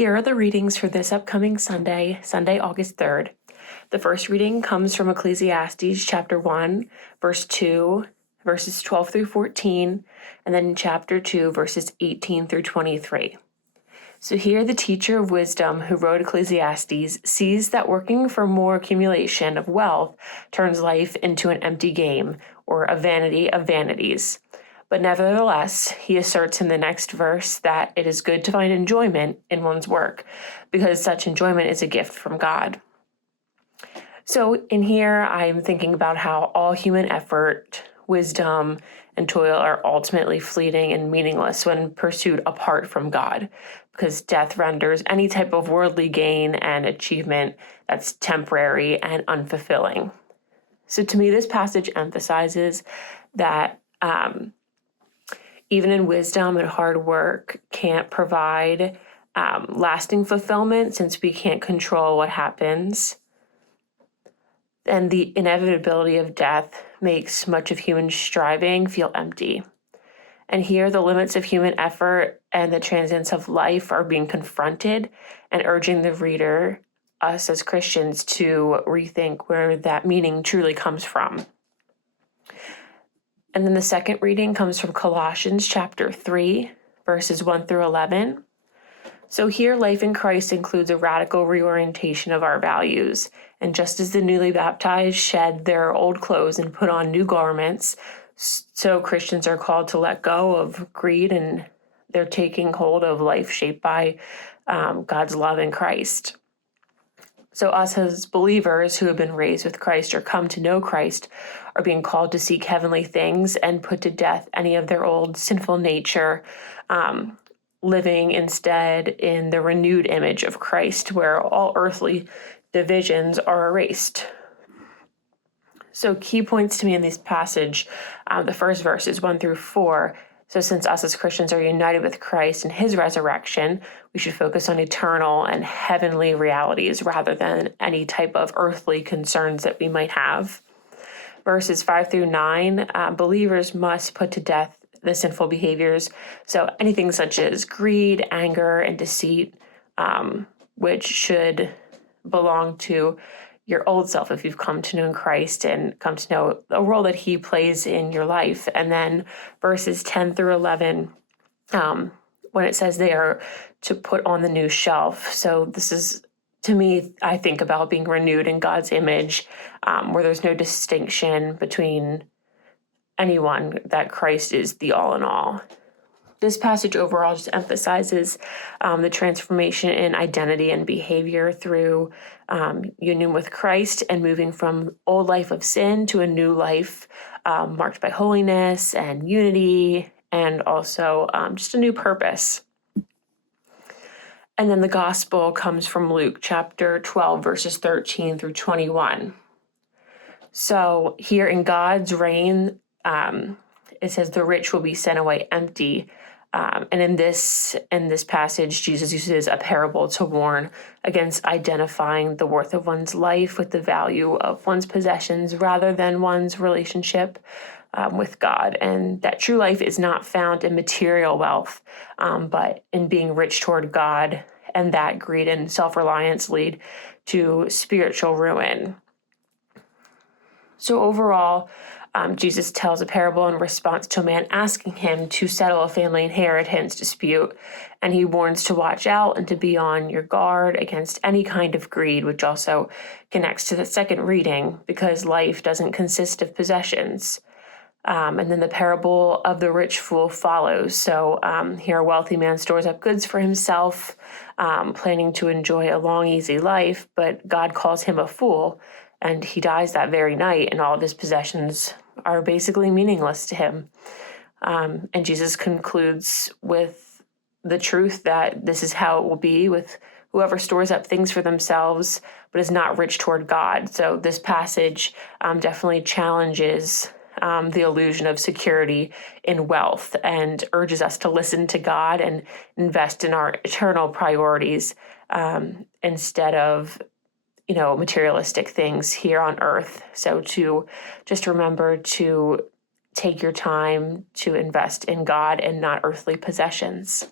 Here are the readings for this upcoming Sunday, August 3rd. The first reading comes from Ecclesiastes chapter 1, verse 2, verses 12 through 14, and then chapter 2, verses 18 through 23. So here the teacher of wisdom who wrote Ecclesiastes sees that working for more accumulation of wealth turns life into an empty game, or a vanity of vanities. But nevertheless, he asserts in the next verse that it is good to find enjoyment in one's work, because such enjoyment is a gift from God. So in here, I'm thinking about how all human effort, wisdom, and toil are ultimately fleeting and meaningless when pursued apart from God, because death renders any type of worldly gain and achievement that's temporary and unfulfilling. So to me, this passage emphasizes that even in wisdom and hard work can't provide lasting fulfillment, since we can't control what happens. And the inevitability of death makes much of human striving feel empty. And here the limits of human effort and the transience of life are being confronted, and urging the reader, us as Christians, to rethink where that meaning truly comes from. And then the second reading comes from Colossians chapter 3, verses 1 through 11. So here, life in Christ includes a radical reorientation of our values. And just as the newly baptized shed their old clothes and put on new garments, so Christians are called to let go of greed, and they're taking hold of life shaped by God's love in Christ. So us as believers who have been raised with Christ or come to know Christ are being called to seek heavenly things and put to death any of their old sinful nature, living instead in the renewed image of Christ, where all earthly divisions are erased. So key points to me in this passage, the first verses 1 through 4. So since us as Christians are united with Christ and his resurrection, we should focus on eternal and heavenly realities rather than any type of earthly concerns that we might have. Verses 5 through 9, believers must put to death the sinful behaviors. So anything such as greed, anger, and deceit, which should belong to your old self if you've come to know Christ and come to know the role that he plays in your life. And then verses 10 through 11, when it says they are to put on the new shelf. So this is, to me, I think about being renewed in God's image, where there's no distinction between anyone, that Christ is the all in all. This passage overall just emphasizes the transformation in identity and behavior through union with Christ and moving from old life of sin to a new life marked by holiness and unity, and also just a new purpose. And then the gospel comes from Luke chapter 12, verses 13 through 21. So here in God's reign, it says the rich will be sent away empty. And in this passage, Jesus uses a parable to warn against identifying the worth of one's life with the value of one's possessions rather than one's relationship with God. And that true life is not found in material wealth, but in being rich toward God, and that greed and self-reliance lead to spiritual ruin. So overall, Jesus tells a parable in response to a man asking him to settle a family inheritance dispute, and he warns to watch out and to be on your guard against any kind of greed, which also connects to the second reading, because life doesn't consist of possessions. And then the parable of the rich fool follows. So here a wealthy man stores up goods for himself, planning to enjoy a long, easy life, but God calls him a fool, and he dies that very night, and all of his possessions are basically meaningless to him. And Jesus concludes with the truth that this is how it will be with whoever stores up things for themselves but is not rich toward God. So this passage definitely challenges the illusion of security in wealth and urges us to listen to God and invest in our eternal priorities instead of materialistic things here on earth. So to just remember to take your time to invest in God and not earthly possessions.